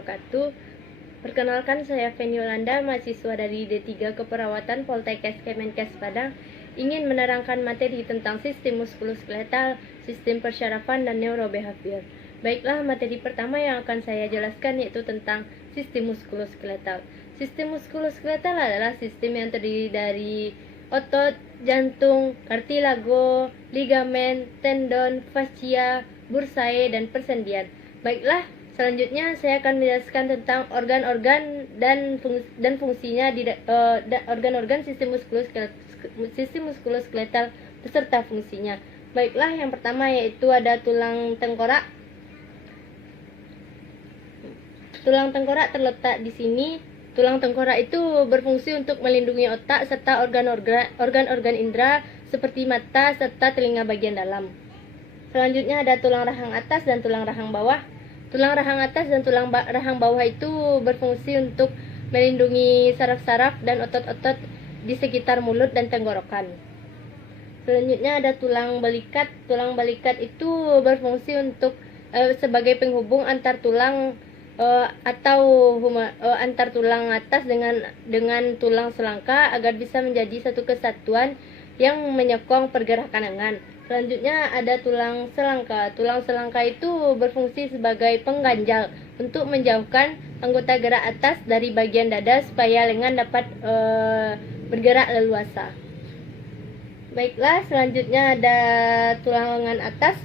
wabarakatuh. Perkenalkan, saya Feni Yolanda, mahasiswa dari D3 Keperawatan Poltekkes Kemenkes Padang, ingin menerangkan materi tentang sistem muskuloskeletal, sistem persyarafan, dan neurobehavior. Baiklah, materi pertama yang akan saya jelaskan yaitu tentang sistem muskuloskeletal. Sistem muskuloskeletal adalah sistem yang terdiri dari otot, jantung, kartilago, ligamen, tendon, fascia, bursae, dan persendian. Baiklah, selanjutnya saya akan menjelaskan tentang organ-organ dan fungsinya di organ-organ sistem muskuloskeletal beserta fungsinya. Baiklah, yang pertama yaitu ada tulang tengkorak. Tulang tengkorak terletak di sini. Tulang tengkorak itu berfungsi untuk melindungi otak serta organ-organ indera seperti mata serta telinga bagian dalam. Selanjutnya ada tulang rahang atas dan tulang rahang bawah. Tulang rahang atas dan tulang rahang bawah itu berfungsi untuk melindungi saraf-saraf dan otot-otot di sekitar mulut dan tenggorokan. Selanjutnya ada tulang balikat. Tulang balikat itu berfungsi untuk sebagai penghubung antar tulang antar tulang atas dengan tulang selangka agar bisa menjadi satu kesatuan yang menyokong pergerakan lengan. Selanjutnya ada tulang selangka. Tulang selangka itu berfungsi sebagai pengganjal untuk menjauhkan anggota gerak atas dari bagian dada supaya lengan dapat bergerak leluasa. Baiklah, selanjutnya ada tulang lengan atas.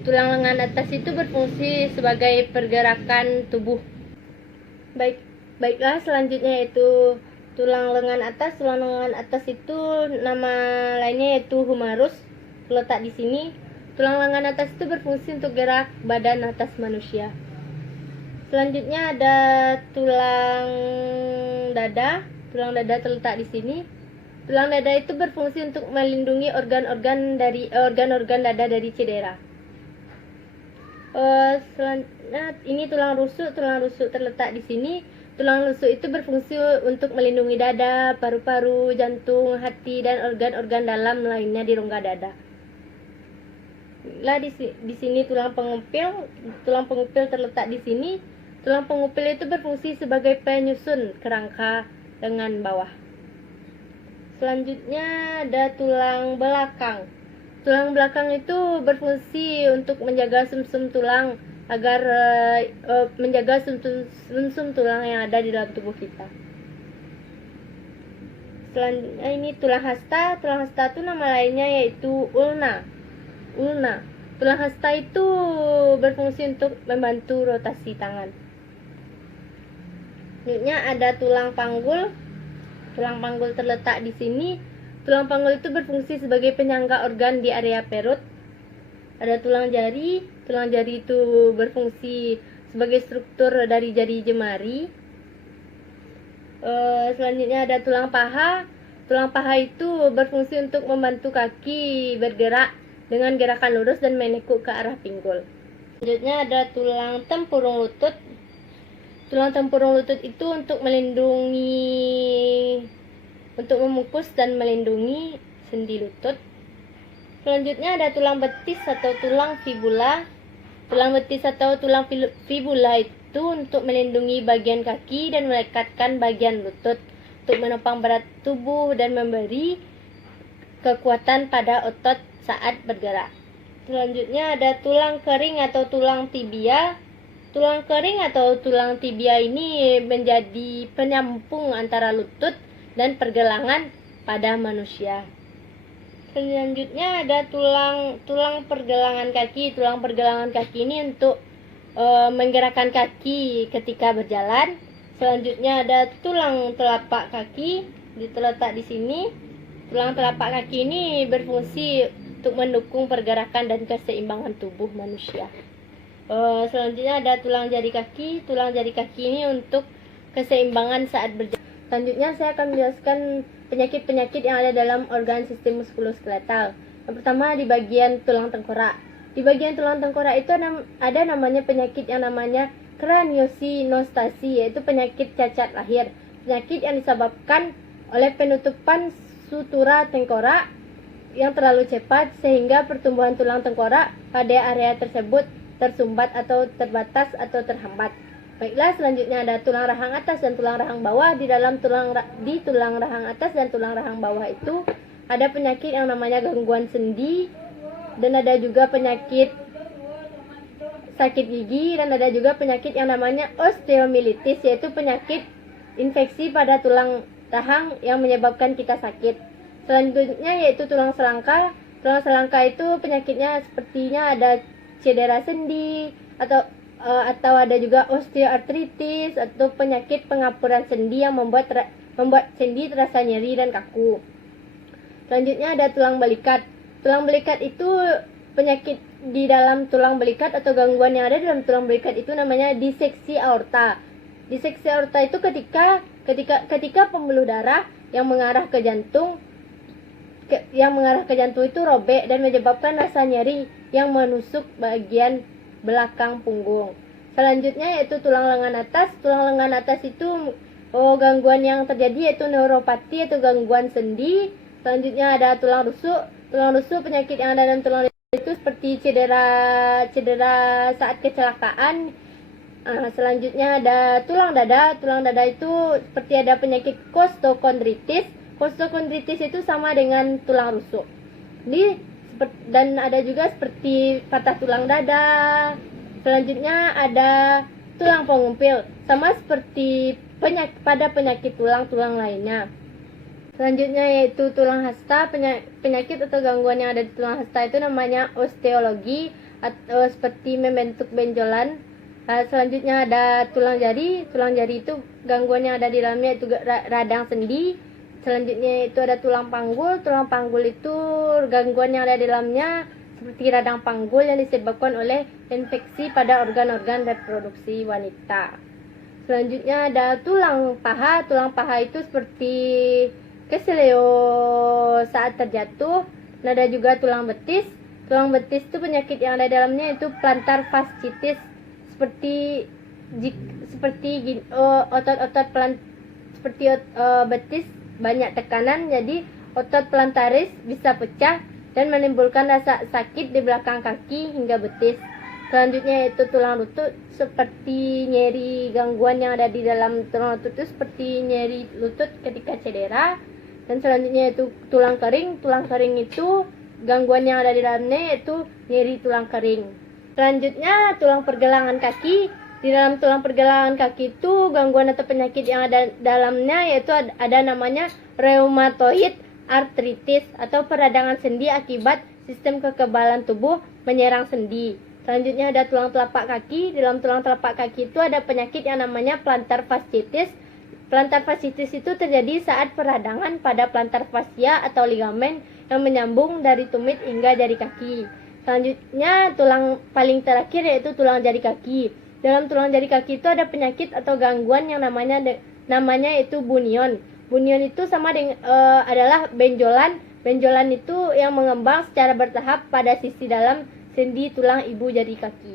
Tulang lengan atas itu berfungsi sebagai pergerakan tubuh. Baiklah, selanjutnya yaitu tulang lengan atas. Tulang lengan atas itu nama lainnya yaitu humerus, terletak di sini. Tulang lengan atas itu berfungsi untuk gerak badan atas manusia. Selanjutnya ada tulang dada. Tulang dada terletak di sini. Tulang dada itu berfungsi untuk melindungi organ-organ dada dari cedera. Selanjutnya ini tulang rusuk. Tulang rusuk terletak di sini. Tulang rusuk itu berfungsi untuk melindungi dada, paru-paru, jantung, hati, dan organ-organ dalam lainnya di rongga dada. Di sini tulang pengupil. Tulang pengupil terletak di sini. Tulang pengupil itu berfungsi sebagai penyusun kerangka lengan bawah. Selanjutnya ada tulang belakang. Tulang belakang itu berfungsi untuk menjaga sumsum tulang agar menjaga sumsum tulang yang ada di dalam tubuh kita. Selanjutnya ini tulang hasta. Tulang hasta itu nama lainnya yaitu ulna. Tulang hasta itu berfungsi untuk membantu rotasi tangan. Selanjutnya ada tulang panggul. Tulang panggul terletak di sini. Tulang panggul itu berfungsi sebagai penyangga organ di area perut. Ada tulang jari. Tulang jari itu berfungsi sebagai struktur dari jari jemari. Selanjutnya ada tulang paha. Tulang paha itu berfungsi untuk membantu kaki bergerak dengan gerakan lurus dan menekuk ke arah pinggul. Selanjutnya ada tulang tempurung lutut. Tulang tempurung lutut itu untuk memungkus dan melindungi sendi lutut. Selanjutnya ada tulang betis atau tulang fibula. Tulang betis atau tulang fibula itu untuk melindungi bagian kaki dan melekatkan bagian lutut, untuk menopang berat tubuh dan memberi kekuatan pada otot saat bergerak. Selanjutnya ada tulang kering atau tulang tibia. Tulang kering atau tulang tibia ini menjadi penyampung antara lutut dan pergelangan pada manusia. Selanjutnya ada tulang pergelangan kaki. Tulang pergelangan kaki ini untuk menggerakkan kaki ketika berjalan. Selanjutnya ada tulang telapak kaki, terletak di sini. Tulang telapak kaki ini berfungsi untuk mendukung pergerakan dan keseimbangan tubuh manusia. Selanjutnya ada tulang jari kaki. Tulang jari kaki ini untuk keseimbangan saat berjalan. Selanjutnya saya akan menjelaskan penyakit-penyakit yang ada dalam organ sistem muskuloskeletal. Yang pertama di bagian tulang tengkorak. Di bagian tulang tengkorak itu ada namanya penyakit yang namanya kraniosinostasi, yaitu penyakit cacat lahir. Penyakit yang disebabkan oleh penutupan sutura tengkorak yang terlalu cepat sehingga pertumbuhan tulang tengkorak pada area tersebut tersumbat atau terbatas atau terhambat. Baiklah, selanjutnya ada tulang rahang atas dan tulang rahang bawah. Di tulang rahang atas dan tulang rahang bawah itu ada penyakit yang namanya gangguan sendi, dan ada juga penyakit sakit gigi, dan ada juga penyakit yang namanya osteomyelitis, yaitu penyakit infeksi pada tulang rahang yang menyebabkan kita sakit. Selanjutnya yaitu tulang selangka. Tulang selangka itu penyakitnya sepertinya ada cedera sendi atau ada juga osteoartritis atau penyakit pengapuran sendi yang membuat sendi terasa nyeri dan kaku. Selanjutnya ada tulang belikat. Tulang belikat itu penyakit di dalam tulang belikat atau gangguan yang ada dalam tulang belikat itu namanya diseksi aorta. Diseksi aorta itu ketika pembuluh darah yang mengarah ke jantung itu robek dan menyebabkan rasa nyeri yang menusuk bagian belakang punggung. Selanjutnya yaitu tulang lengan atas. Tulang lengan atas itu gangguan yang terjadi yaitu neuropati atau gangguan sendi. Selanjutnya ada tulang rusuk. Tulang rusuk penyakit yang ada dalam tulang itu seperti cedera saat kecelakaan. Selanjutnya ada tulang dada. Tulang dada itu seperti ada penyakit kostokondritis. Kostokondritis itu sama dengan tulang rusuk. Dan ada juga seperti patah tulang dada. Selanjutnya ada tulang pengumpil, sama seperti pada penyakit tulang lainnya. Selanjutnya yaitu tulang hasta. Penyakit atau gangguan yang ada di tulang hasta itu namanya osteologi atau seperti membentuk benjolan. Selanjutnya ada tulang jari. Tulang jari itu gangguan yang ada di dalamnya itu radang sendi. Selanjutnya itu ada tulang panggul. Tulang panggul itu gangguan yang ada di dalamnya seperti radang panggul yang disebabkan oleh infeksi pada organ-organ reproduksi wanita. Selanjutnya ada tulang paha. Tulang paha itu seperti keseleo saat terjatuh. Dan ada juga tulang betis. Tulang betis itu penyakit yang ada di dalamnya itu plantar fasciitis, seperti otot-otot betis banyak tekanan, jadi otot plantaris bisa pecah dan menimbulkan rasa sakit di belakang kaki hingga betis. Selanjutnya yaitu tulang lutut, seperti nyeri gangguan yang ada di dalam tulang lutut itu seperti nyeri lutut ketika cedera. Dan selanjutnya yaitu tulang kering. Tulang kering itu gangguan yang ada di dalamnya yaitu nyeri tulang kering. Selanjutnya tulang pergelangan kaki. Di dalam tulang pergelangan kaki itu gangguan atau penyakit yang ada dalamnya yaitu ada namanya rheumatoid arthritis atau peradangan sendi akibat sistem kekebalan tubuh menyerang sendi. Selanjutnya ada tulang telapak kaki. Di dalam tulang telapak kaki itu ada penyakit yang namanya plantar fasciitis. Plantar fasciitis itu terjadi saat peradangan pada plantar fascia atau ligamen yang menyambung dari tumit hingga jari kaki. Selanjutnya tulang paling terakhir yaitu tulang jari kaki. Dalam tulang jari kaki itu ada penyakit atau gangguan yang namanya itu bunion. Bunion itu sama dengan adalah benjolan. Benjolan itu yang mengembang secara bertahap pada sisi dalam sendi tulang ibu jari kaki.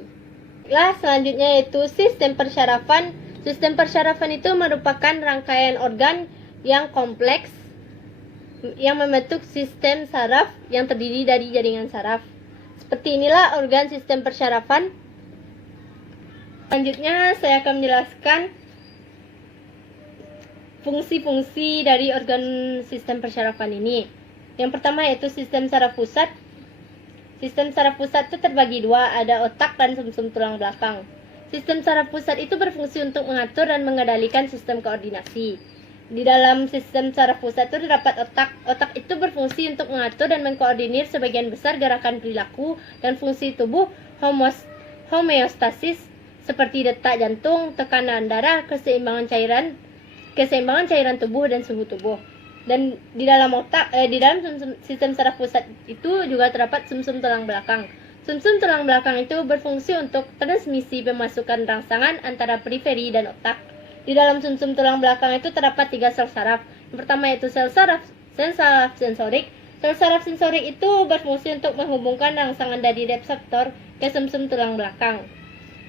Selanjutnya yaitu sistem persyarafan. Sistem persyarafan itu merupakan rangkaian organ yang kompleks yang membentuk sistem saraf yang terdiri dari jaringan saraf. Seperti inilah organ sistem persyarafan. Selanjutnya saya akan menjelaskan fungsi-fungsi dari organ sistem persyarafan ini. Yang pertama yaitu sistem saraf pusat. Sistem saraf pusat itu terbagi dua, ada otak dan sumsum tulang belakang. Sistem saraf pusat itu berfungsi untuk mengatur dan mengendalikan sistem koordinasi. Di dalam sistem saraf pusat itu terdapat otak. Otak itu berfungsi untuk mengatur dan mengkoordinir sebagian besar gerakan perilaku dan fungsi tubuh homeostasis seperti detak jantung, tekanan darah, keseimbangan cairan tubuh dan suhu tubuh. Dan di dalam sistem saraf pusat itu juga terdapat sumsum tulang belakang. Sumsum tulang belakang itu berfungsi untuk transmisi pemasukan rangsangan antara periferi dan otak. Di dalam sumsum tulang belakang itu terdapat 3 sel saraf. Yang pertama yaitu sel saraf sensorik. Sel saraf sensorik itu berfungsi untuk menghubungkan rangsangan dari reseptor ke sumsum tulang belakang.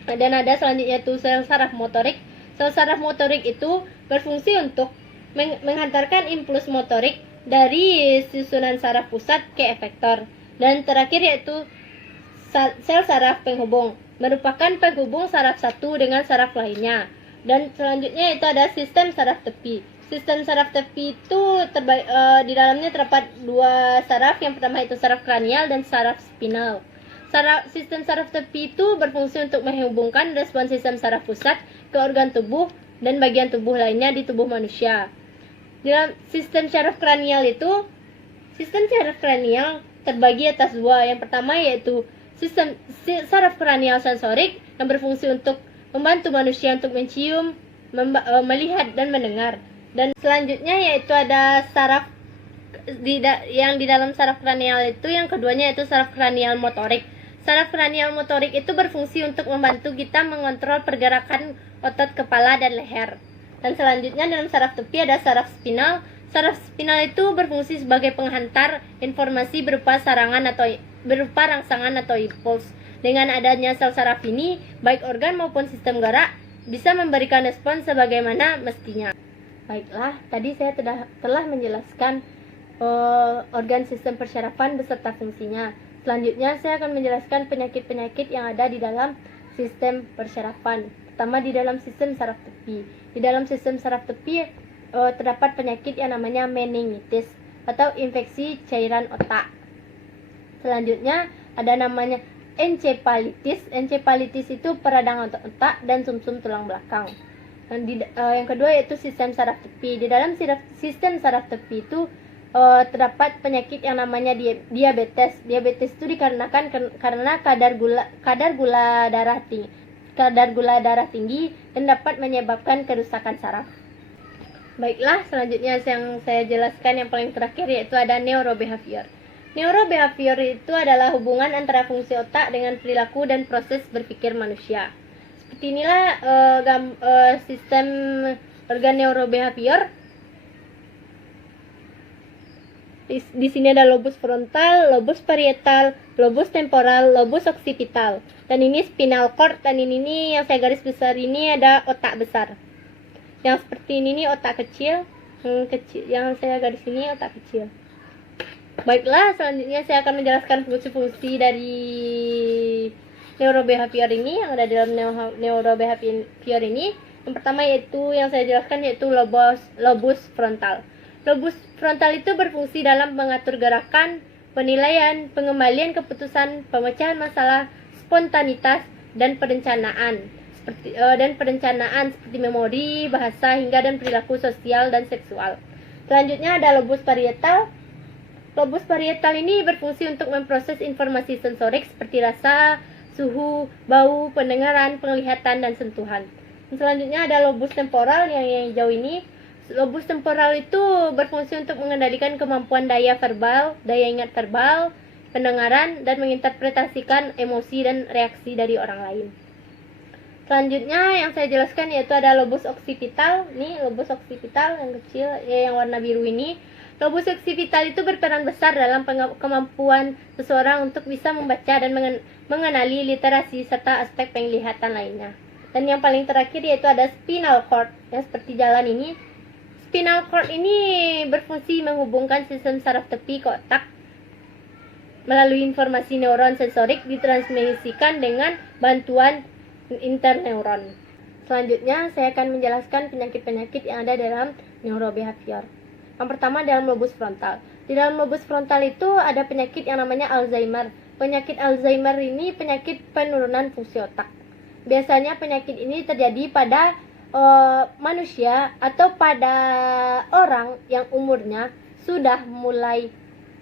Dan ada selanjutnya itu sel saraf motorik. Sel saraf motorik itu berfungsi untuk menghantarkan impuls motorik dari susunan saraf pusat ke efektor. Dan terakhir yaitu sel saraf penghubung. merupakan penghubung saraf satu dengan saraf lainnya. Dan selanjutnya itu ada sistem saraf tepi. Sistem saraf tepi itu di dalamnya terdapat dua saraf. Yang pertama itu saraf kranial dan saraf spinal. Sistem saraf tepi itu berfungsi untuk menghubungkan respons sistem saraf pusat ke organ tubuh dan bagian tubuh lainnya di tubuh manusia. Dalam sistem saraf kranial terbagi atas dua. Yang pertama yaitu sistem saraf kranial sensorik yang berfungsi untuk membantu manusia untuk mencium, melihat dan mendengar. Dan selanjutnya yaitu ada saraf yang di dalam saraf kranial itu, yang keduanya yaitu saraf kranial motorik. Saraf kranial motorik itu berfungsi untuk membantu kita mengontrol pergerakan otot kepala dan leher. Dan selanjutnya dalam saraf tepi ada saraf spinal. Saraf spinal itu berfungsi sebagai penghantar informasi berupa rangsangan atau impuls. Dengan adanya sel saraf ini, baik organ maupun sistem gerak bisa memberikan respons sebagaimana mestinya. Baiklah, tadi saya telah menjelaskan organ sistem persyarafan beserta fungsinya. Selanjutnya saya akan menjelaskan penyakit-penyakit yang ada di dalam sistem persyarafan. Pertama di dalam sistem saraf tepi. Di dalam sistem saraf tepi terdapat penyakit yang namanya meningitis atau infeksi cairan otak. Selanjutnya ada namanya encephalitis. Encephalitis itu peradangan otak dan sumsum tulang belakang. Dan yang kedua yaitu sistem saraf tepi. Di dalam sistem saraf tepi itu terdapat penyakit yang namanya diabetes. Diabetes itu dikarenakan karena kadar gula darah tinggi dan dapat menyebabkan kerusakan saraf. Baiklah, selanjutnya yang saya jelaskan yang paling terakhir yaitu ada neurobehavior. Neurobehavior itu adalah hubungan antara fungsi otak dengan perilaku dan proses berpikir manusia. Seperti inilah sistem organ neurobehavior. Di sini ada lobus frontal, lobus parietal, lobus temporal, lobus occipital. Dan ini spinal cord, dan ini yang saya garis besar ini ada otak besar. Yang seperti ini otak kecil, yang saya garis ini otak kecil. Baiklah, selanjutnya saya akan menjelaskan fungsi-fungsi dari neurobehavior ini yang ada dalam neurobehavior ini. Yang pertama yaitu yang saya jelaskan yaitu lobus frontal. Lobus frontal itu berfungsi dalam mengatur gerakan, penilaian, pengembalian keputusan, pemecahan masalah, spontanitas, dan perencanaan seperti memori, bahasa, hingga dan perilaku sosial dan seksual. Selanjutnya ada lobus parietal. Lobus parietal ini berfungsi untuk memproses informasi sensorik seperti rasa, suhu, bau, pendengaran, penglihatan, dan sentuhan. Dan selanjutnya ada lobus temporal yang hijau ini. Lobus temporal itu berfungsi untuk mengendalikan kemampuan daya ingat verbal, pendengaran, dan menginterpretasikan emosi dan reaksi dari orang lain. Selanjutnya yang saya jelaskan yaitu ada lobus occipital. Ini lobus occipital yang kecil, yang warna biru ini. Lobus occipital itu berperan besar dalam kemampuan seseorang untuk bisa membaca dan mengenali literasi serta aspek penglihatan lainnya. Dan yang paling terakhir yaitu ada spinal cord yang seperti jalan ini. Spinal cord ini berfungsi menghubungkan sistem saraf tepi ke otak melalui informasi neuron sensorik ditransmisikan dengan bantuan interneuron. Selanjutnya saya akan menjelaskan penyakit-penyakit yang ada dalam neurobehavior. Yang pertama dalam lobus frontal. Di dalam lobus frontal itu ada penyakit yang namanya Alzheimer. Penyakit Alzheimer ini penyakit penurunan fungsi otak. Biasanya penyakit ini terjadi pada manusia atau pada orang yang umurnya sudah mulai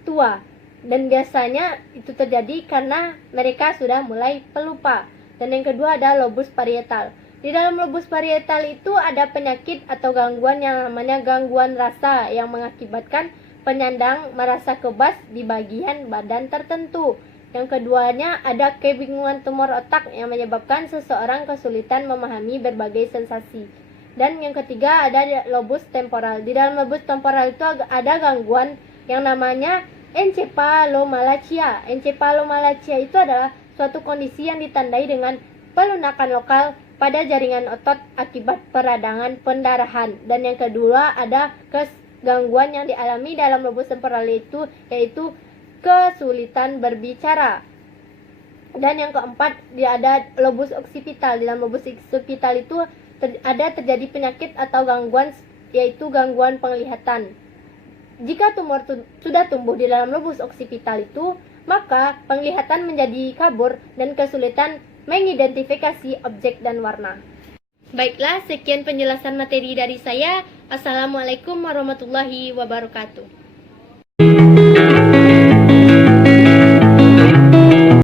tua, dan biasanya itu terjadi karena mereka sudah mulai pelupa. Dan yang kedua ada lobus parietal. Di dalam lobus parietal itu ada penyakit atau gangguan yang namanya gangguan rasa yang mengakibatkan penyandang merasa kebas di bagian badan tertentu. Yang keduanya ada kebingungan tumor otak yang menyebabkan seseorang kesulitan memahami berbagai sensasi. Dan yang ketiga ada lobus temporal. Di dalam lobus temporal itu ada gangguan yang namanya encephalomalacia. Encephalomalacia itu adalah suatu kondisi yang ditandai dengan pelunakan lokal pada jaringan otot akibat peradangan pendarahan. Dan yang kedua ada gangguan yang dialami dalam lobus temporal itu yaitu kesulitan berbicara. Dan yang keempat, dia ada lobus occipital. Di dalam lobus occipital itu terjadi penyakit atau gangguan, yaitu gangguan penglihatan. Jika tumor sudah tumbuh di dalam lobus occipital itu, maka penglihatan menjadi kabur dan kesulitan mengidentifikasi objek dan warna. Baiklah, sekian penjelasan materi dari saya. Assalamualaikum warahmatullahi wabarakatuh.